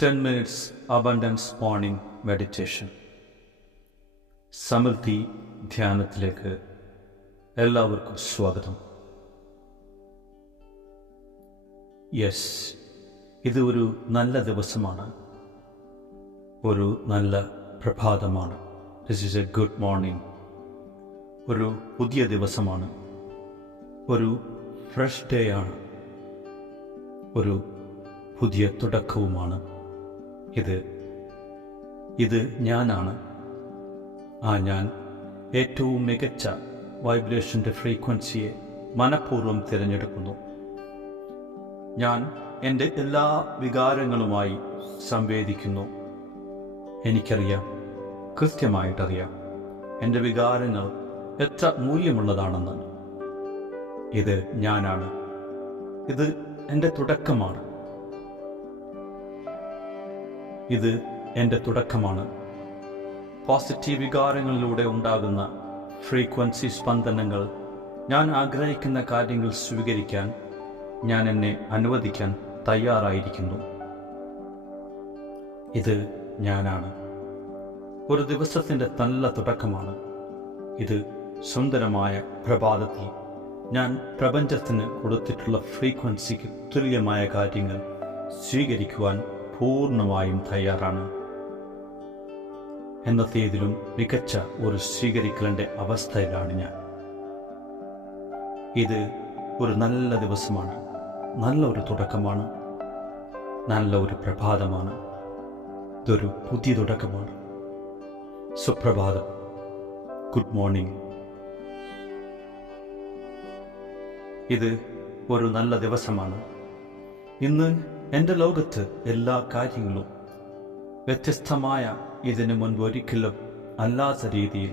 10 minutes abundance morning meditation. സമൃദ്ധി ധ്യാനത്തിലേക്ക് എല്ലാവർക്കും സ്വാഗതം. ഇത് ഒരു നല്ല ദിവസമാണ്, ഒരു നല്ല പ്രഭാതമാണ്. This is a good morning. ഒരു പുതിയ ദിവസമാണ്, ഒരു ഫ്രഷ് ഡേ ആണ്, ഒരു പുതിയ തുടക്കവുമാണ്. ഇത് ഞാനാണ്. ഞാൻ ഏറ്റവും മികച്ച വൈബ്രേഷൻ്റെ ഫ്രീക്വൻസിയെ മനഃപൂർവ്വം തിരഞ്ഞെടുക്കുന്നു. ഞാൻ എൻ്റെ എല്ലാ വികാരങ്ങളുമായി സംവേദിക്കുന്നു. എനിക്കറിയാം, കൃത്യമായിട്ടറിയാം എൻ്റെ വികാരങ്ങൾ എത്ര മൂല്യമുള്ളതാണെന്ന്. ഇത് ഞാനാണ്. ഇത് എൻ്റെ തുടക്കമാണ്. ഇത് എൻ്റെ തുടക്കമാണ്. പോസിറ്റീവ് വികാരങ്ങളിലൂടെ ഉണ്ടാകുന്ന ഫ്രീക്വൻസി സ്പന്ദനങ്ങൾ, ഞാൻ ആഗ്രഹിക്കുന്ന കാര്യങ്ങൾ സ്വീകരിക്കാൻ ഞാൻ എന്നെ അനുവദിക്കാൻ തയ്യാറായിരിക്കുന്നു. ഇത് ഞാനാണ്. ഒരു ദിവസത്തിൻ്റെ നല്ല തുടക്കമാണ്. ഇത് സുന്ദരമായ പ്രഭാതത്തിൽ ഞാൻ പ്രപഞ്ചത്തിന് കൊടുത്തിട്ടുള്ള ഫ്രീക്വൻസിക്ക് തുല്യമായ കാര്യങ്ങൾ സ്വീകരിക്കുവാൻ പൂർണ്ണമായും തയ്യാറാണ്. എന്നത്തേതിലും മികച്ച ഒരു സ്വീകരിക്കലിൻ്റെ അവസ്ഥയിലാണ് ഞാൻ. ഇത് ഒരു നല്ല ദിവസമാണ്, നല്ലൊരു തുടക്കമാണ്, നല്ല ഒരു പ്രഭാതമാണ്. ഇതൊരു പുതിയ തുടക്കമാണ്. സുപ്രഭാതം, ഗുഡ് മോർണിംഗ്. ഇത് ഒരു നല്ല ദിവസമാണ്. ഇന്ന് എൻ്റെ ലോകത്ത് എല്ലാ കാര്യങ്ങളും വ്യത്യസ്തമായ, ഇതിനു മുൻപ് ഒരിക്കലും അല്ലാത്ത രീതിയിൽ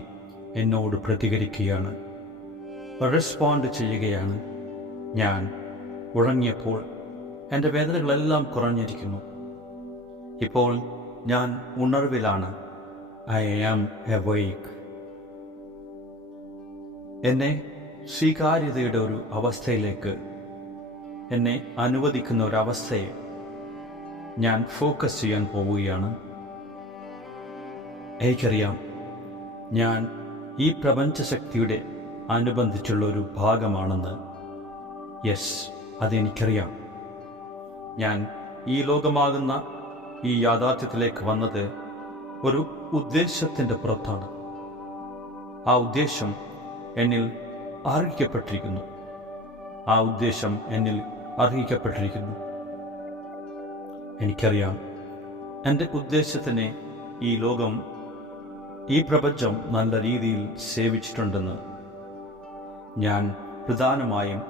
എന്നോട് പ്രതികരിക്കുകയാണ്, റെസ്പോണ്ട് ചെയ്യുകയാണ്. ഞാൻ ഉറങ്ങിയപ്പോൾ എൻ്റെ വേദനകളെല്ലാം കുറഞ്ഞിരിക്കുന്നു. ഇപ്പോൾ ഞാൻ ഉണർവിലാണ്. I am awake. എന്നെ സ്വീകാര്യതയുടെ ഒരു അവസ്ഥയിലേക്ക്, എന്നെ അനുവദിക്കുന്ന ഒരവസ്ഥയെ ഞാൻ ഫോക്കസ് ചെയ്യാൻ പോവുകയാണ്. എനിക്കറിയാം, ഞാൻ ഈ പ്രപഞ്ചശക്തിയുടെ അനുബന്ധിച്ചുള്ള ഒരു ഭാഗമാണെന്ന്. അതെനിക്കറിയാം. ഞാൻ ഈ ലോകമാകുന്ന ഈ യാഥാർത്ഥ്യത്തിലേക്ക് വന്നത് ഒരു ഉദ്ദേശത്തിൻ്റെ പുറത്താണ്. ആ ഉദ്ദേശം എന്നിൽ അർഹിക്കപ്പെട്ടിരിക്കുന്നു. എനിക്കറിയാം, എൻ്റെ ഉദ്ദേശത്തിനെ ഈ ലോകം, ഈ പ്രപഞ്ചം നല്ല രീതിയിൽ സേവിച്ചിട്ടുണ്ടെന്ന്. ഞാൻ പ്രധാനമായും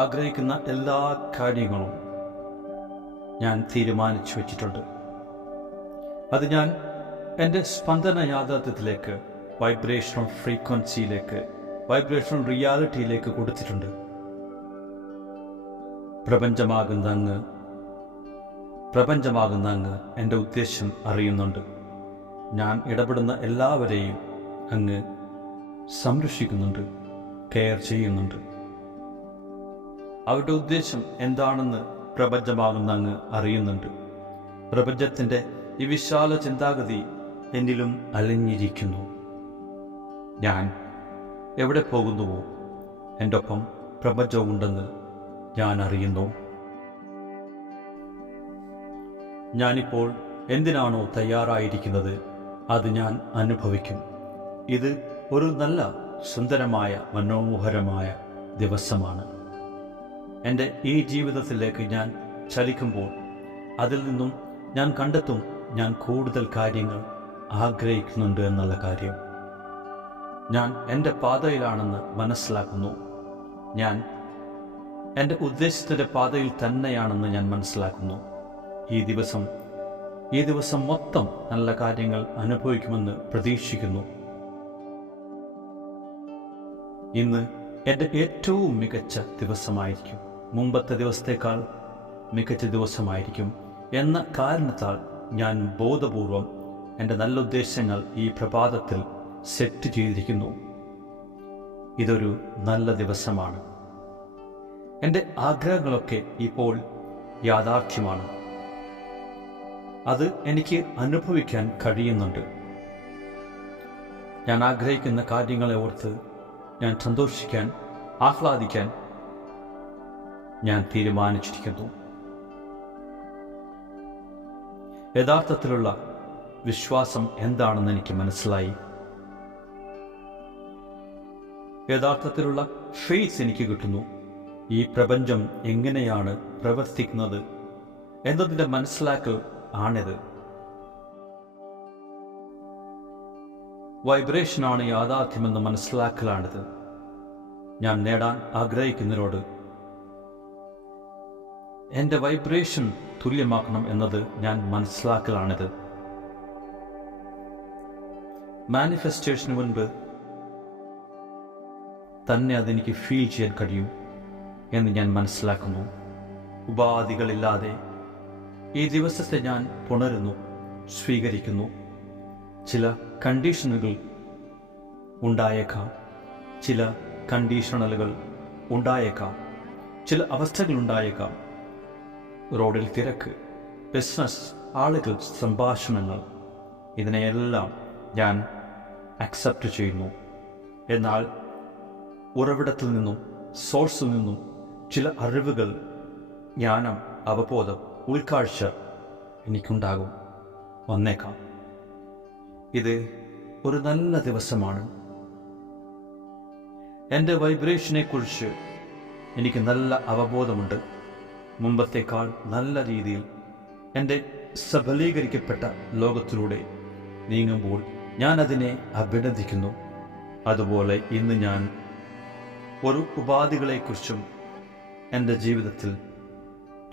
ആഗ്രഹിക്കുന്ന എല്ലാ കാര്യങ്ങളും ഞാൻ തീരുമാനിച്ചു വച്ചിട്ടുണ്ട്. അത് ഞാൻ എൻ്റെ സ്പന്ദന യാഥാർത്ഥ്യത്തിലേക്ക്, വൈബ്രേഷണൽ ഫ്രീക്വൻസിയിലേക്ക്, വൈബ്രേഷണൽ റിയാലിറ്റിയിലേക്ക് കൊടുത്തിട്ടുണ്ട്. പ്രപഞ്ചമാകുന്ന അങ്ങ് എൻ്റെ ഉദ്ദേശം അറിയുന്നുണ്ട്. ഞാൻ ഇടപെടുന്ന എല്ലാവരെയും അങ്ങ് സംരക്ഷിക്കുന്നുണ്ട്, കെയർ ചെയ്യുന്നുണ്ട്. അവരുടെ ഉദ്ദേശം എന്താണെന്ന് പ്രപഞ്ചമാകുന്ന അങ്ങ് അറിയുന്നുണ്ട്. പ്രപഞ്ചത്തിൻ്റെ ഈ വിശാല ചിന്താഗതി എന്നിലും അലിഞ്ഞിരിക്കുന്നു. ഞാൻ എവിടെ പോകുന്നുവോ എൻ്റെ ഒപ്പം പ്രപഞ്ചവുമുണ്ടെന്ന് ഞാൻ അറിയുന്നു. ഞാനിപ്പോൾ എന്തിനാണോ തയ്യാറായിരിക്കുന്നത് അത് ഞാൻ അനുഭവിക്കും. ഇത് ഒരു നല്ല, സുന്ദരമായ, മനോഹരമായ ദിവസമാണ്. എൻ്റെ ഈ ജീവിതത്തിലേക്ക് ഞാൻ ചലിക്കുമ്പോൾ അതിൽ നിന്നും ഞാൻ കണ്ടെത്തും, ഞാൻ കൂടുതൽ കാര്യങ്ങൾ ആഗ്രഹിക്കുന്നുണ്ട് എന്നുള്ള കാര്യം. ഞാൻ എൻ്റെ പാതയിലാണെന്ന് മനസ്സിലാക്കുന്നു. ഞാൻ എൻ്റെ ഉദ്ദേശത്തിൻ്റെ പാതയിൽ തന്നെയാണെന്ന് ഞാൻ മനസ്സിലാക്കുന്നു. ഈ ദിവസം മൊത്തം നല്ല കാര്യങ്ങൾ അനുഭവിക്കുമെന്ന് പ്രതീക്ഷിക്കുന്നു. ഇന്ന് എൻ്റെ ഏറ്റവും മികച്ച ദിവസമായിരിക്കും, മുമ്പത്തെ ദിവസത്തേക്കാൾ മികച്ച ദിവസമായിരിക്കും എന്ന കാരണത്താൽ ഞാൻ ബോധപൂർവം എൻ്റെ നല്ല ഉദ്ദേശങ്ങൾ ഈ പ്രഭാതത്തിൽ സെറ്റ് ചെയ്തിരിക്കുന്നു. ഇതൊരു നല്ല ദിവസമാണ്. എൻ്റെ ആഗ്രഹങ്ങളൊക്കെ ഇപ്പോൾ യാഥാർത്ഥ്യമാണ്. അത് എനിക്ക് അനുഭവിക്കാൻ കഴിയുന്നുണ്ട്. ഞാൻ ആഗ്രഹിക്കുന്ന കാര്യങ്ങളെ ഓർത്ത് ഞാൻ സന്തോഷിക്കാൻ, ആഹ്ലാദിക്കാൻ ഞാൻ തീരുമാനിച്ചിരിക്കുന്നു. യഥാർത്ഥത്തിലുള്ള വിശ്വാസം എന്താണെന്ന് എനിക്ക് മനസ്സിലായി. യഥാർത്ഥത്തിലുള്ള ഫെയ്ത്ത് എനിക്ക് കിട്ടുന്നു. ഈ പ്രപഞ്ചം എങ്ങനെയാണ് പ്രവർത്തിക്കുന്നത് എന്നതിൻ്റെ മനസ്സിലാക്കൽ ആണിത്. വൈബ്രേഷനാണ് യാഥാർത്ഥ്യമെന്ന് മനസ്സിലാക്കലാണിത്. ഞാൻ നേടാൻ ആഗ്രഹിക്കുന്നതിനോട് എൻ്റെ വൈബ്രേഷൻ തുല്യമാക്കണം എന്നത് ഞാൻ മനസ്സിലാക്കലാണിത്. മാനിഫെസ്റ്റേഷന് മുൻപ് തന്നെ അതെനിക്ക് ഫീൽ ചെയ്യാൻ കഴിയും എന്ന് ഞാൻ മനസ്സിലാക്കുന്നു. ഉപാധികളില്ലാതെ ഈ ദിവസത്തെ ഞാൻ പുണരുന്നു, സ്വീകരിക്കുന്നു. ചില കണ്ടീഷനുകൾ ഉണ്ടായേക്കാം, ചില കണ്ടീഷണലുകൾ ഉണ്ടായേക്കാം, ചില അവസ്ഥകൾ ഉണ്ടായേക്കാം. റോഡിൽ തിരക്ക്, ബിസിനസ്, ആളുകൾ, സംഭാഷണങ്ങൾ, ഇതിനെയെല്ലാം ഞാൻ അക്സെപ്റ്റ് ചെയ്യുന്നു. എന്നാൽ ഉറവിടത്തിൽ നിന്നും, സോഴ്സിൽ നിന്നും ചില അറിവുകൾ, ജ്ഞാനം, അവബോധം, ഉൾക്കാഴ്ച എനിക്കുണ്ടാകും, വന്നേക്കാം. ഇത് ഒരു നല്ല ദിവസമാണ്. എൻ്റെ വൈബ്രേഷനെ കുറിച്ച് എനിക്ക് നല്ല അവബോധമുണ്ട്. മുമ്പത്തേക്കാൾ നല്ല രീതിയിൽ എൻ്റെ സബലീകരിക്കപ്പെട്ട ലോകത്തിലൂടെ നീങ്ങുമ്പോൾ ഞാൻ അതിനെ അഭിനന്ദിക്കുന്നു. അതുപോലെ ഇന്ന് ഞാൻ ഒരു ഉപാധികളെക്കുറിച്ചും എൻ്റെ ജീവിതത്തിൽ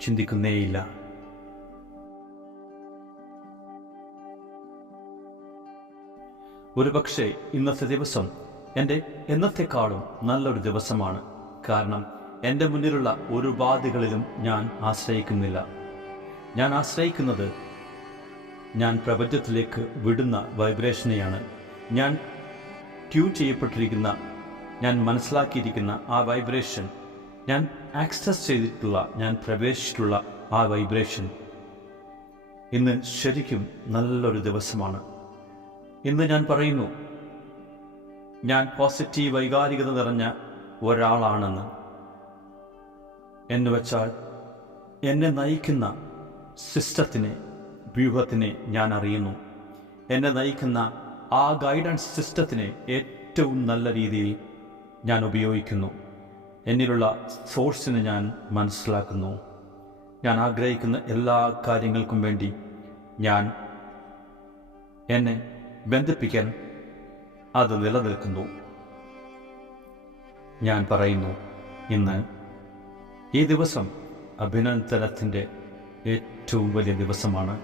ചിന്തിക്കുന്നേയില്ല. ഒരുപക്ഷെ ഇന്നത്തെ ദിവസം എൻ്റെ എന്നത്തെക്കാളും നല്ലൊരു ദിവസമാണ്. കാരണം എൻ്റെ മുന്നിലുള്ള ഒരു ഉപാധികളിലും ഞാൻ ആശ്രയിക്കുന്നില്ല. ഞാൻ ആശ്രയിക്കുന്നത് ഞാൻ പ്രപഞ്ചത്തിലേക്ക് വിടുന്ന വൈബ്രേഷനെയാണ്. ഞാൻ ട്യൂൺ ചെയ്യപ്പെട്ടിരിക്കുന്ന, ഞാൻ മനസ്സിലാക്കിയിരിക്കുന്ന ആ വൈബ്രേഷൻ, ഞാൻ ആക്സസ് ചെയ്തിട്ടുള്ള, ഞാൻ പ്രവേശിച്ചിട്ടുള്ള ആ വൈബ്രേഷൻ. ഇന്ന് ശരിക്കും നല്ലൊരു ദിവസമാണ്. ഇന്ന് ഞാൻ പറയുന്നു, ഞാൻ പോസിറ്റീവ് വൈകാരികത നിറഞ്ഞ ഒരാളാണെന്ന്. എന്നുവെച്ചാൽ എന്നെ നയിക്കുന്ന സിസ്റ്റത്തിനെ, വ്യൂഹത്തിനെ ഞാൻ അറിയുന്നു. എന്നെ നയിക്കുന്ന ആ ഗൈഡൻസ് സിസ്റ്റത്തിനെ ഏറ്റവും നല്ല രീതിയിൽ ഞാൻ ഉപയോഗിക്കുന്നു. എന്നിലുള്ള സോഴ്സിനെ ഞാൻ മനസ്സിലാക്കുന്നു. ഞാൻ ആഗ്രഹിക്കുന്ന എല്ലാ കാര്യങ്ങൾക്കും വേണ്ടി ഞാൻ എന്നെ ബന്ധിപ്പിക്കാൻ അത് നിലനിൽക്കുന്നു. ഞാൻ പറയുന്നു, ഇന്ന് ഈ ദിവസം അഭിനന്ദനത്തിൻ്റെ ഏറ്റവും വലിയ ദിവസമാണ്.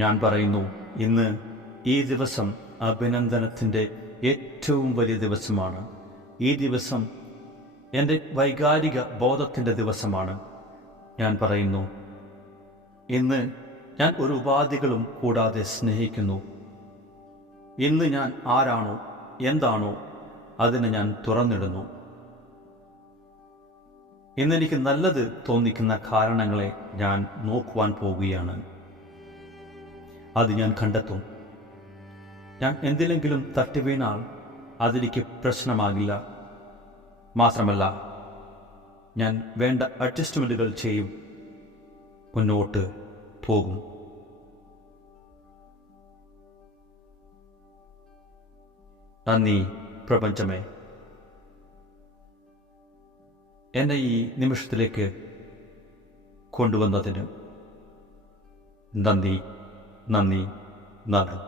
ഞാൻ പറയുന്നു, ഇന്ന് ഈ ദിവസം അഭിനന്ദനത്തിൻ്റെ ഏറ്റവും വലിയ ദിവസമാണ്. ഈ ദിവസം എൻ്റെ വൈകാരിക ബോധത്തിൻ്റെ ദിവസമാണ്. ഞാൻ പറയുന്നു, ഇന്ന് ഞാൻ ഒരു ഉപാധികളും കൂടാതെ സ്നേഹിക്കുന്നു. ഇന്ന് ഞാൻ ആരാണോ, എന്താണോ, അതിനെ ഞാൻ തുറന്നിടുന്നു. ഇന്നെനിക്ക് നല്ലത് തോന്നിക്കുന്ന കാരണങ്ങളെ ഞാൻ നോക്കുവാൻ പോവുകയാണ്. അത് ഞാൻ കണ്ടെത്തും. ഞാൻ എന്തിലെങ്കിലും തട്ടിവീണാൽ അതെനിക്ക് പ്രശ്നമാകില്ല. മാത്രമല്ല, ഞാൻ വേണ്ട അഡ്ജസ്റ്റ്മെൻറ്റുകൾ ചെയ്യും, മുന്നോട്ട് പോകും. നന്ദി പ്രപഞ്ചമേ, എന്നെ ഈ നിമിഷത്തിലേക്ക് കൊണ്ടുവന്നതിന് നന്ദി, നന്ദി, നന്ദി.